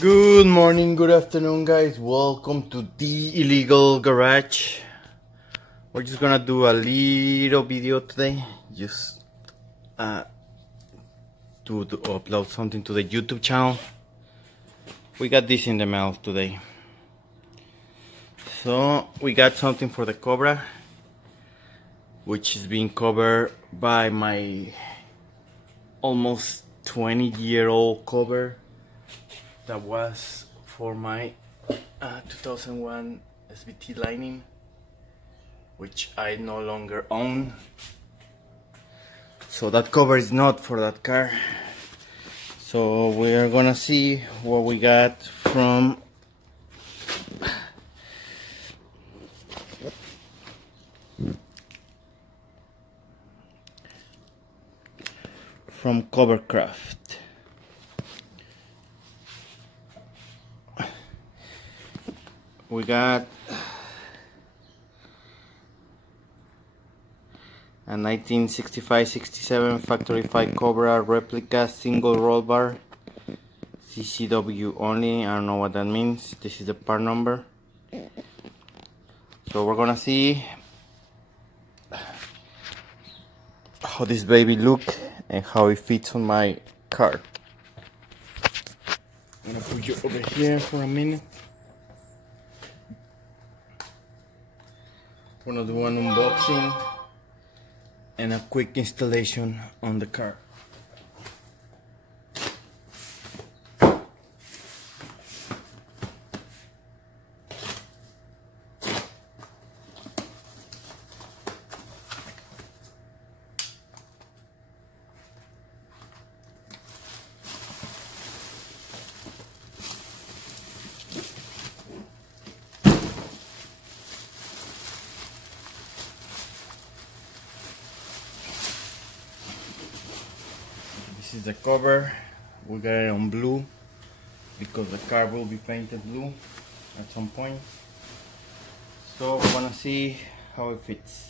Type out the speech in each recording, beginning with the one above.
Good morning, good afternoon, guys. Welcome to the illegal garage. We're just gonna do a little video today, just to upload something to the YouTube channel. We got this in the mail today. So we got something for the Cobra, which is being covered by my almost 20-year-old cover that was for my 2001 SVT lining, which I no longer own. So that cover is not for that car. So we are gonna see what we got from Covercraft. We got a 1965-67 Factory 5 Cobra replica single roll bar, CCW only. I don't know what that means. This is the part number. So we're gonna see how this baby look and how it fits on my car. I'm gonna put you over here for a minute. I'm gonna do an unboxing and a quick installation on the car. This is the cover. We got it on blue because the car will be painted blue at some point. So we're gonna see how it fits.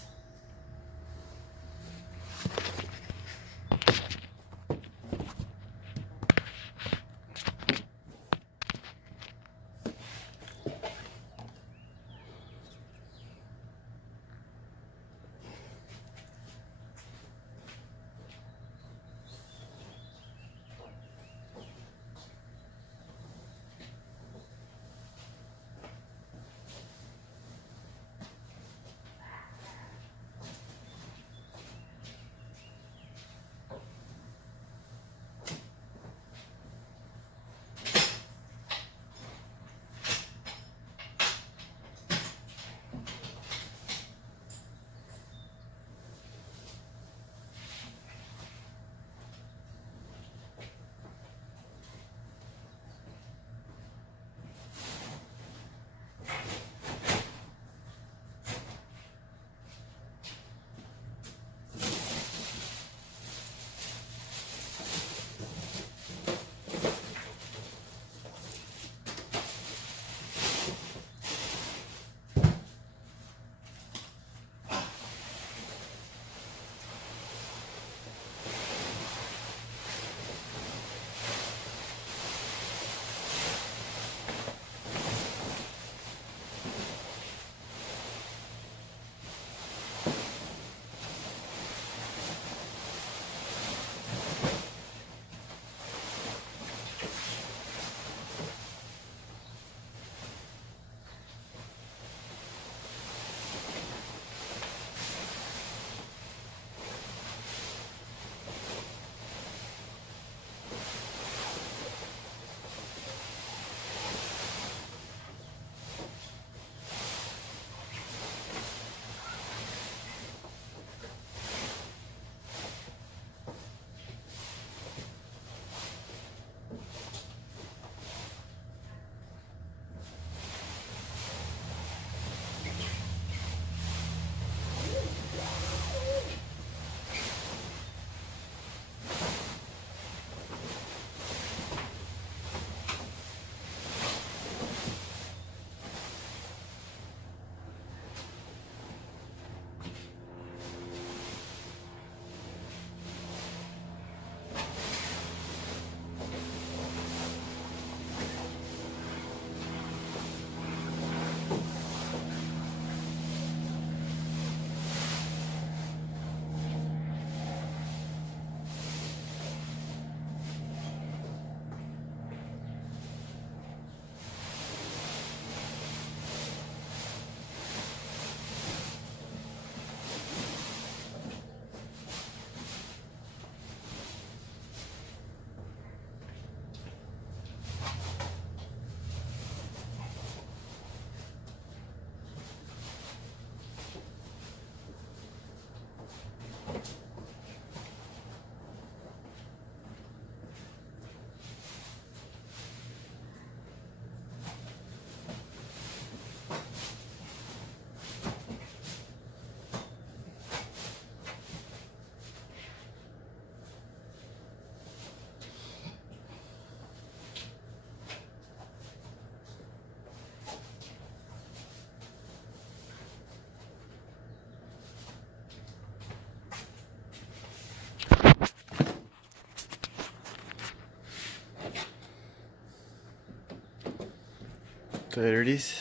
So there it is.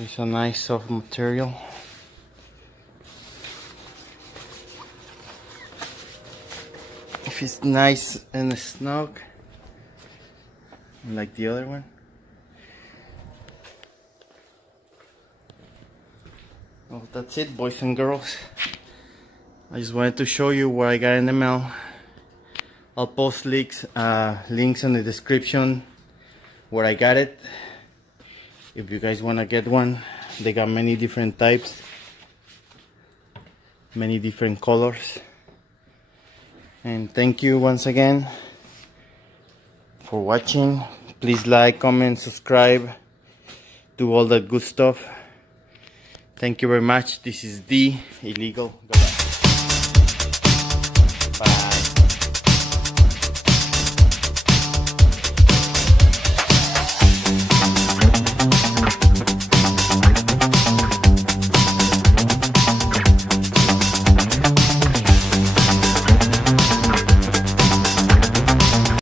It's a nice soft material. If it's nice and snug like the other one. Well, that's it, boys and girls. I just wanted to show you what I got in the mail. I'll post links in the description where I got it. If you guys want to get one, they got many different types, many different colors. And thank you once again for watching. Please like, comment, subscribe, do all that good stuff. Thank you very much. This is the Illegal Garage.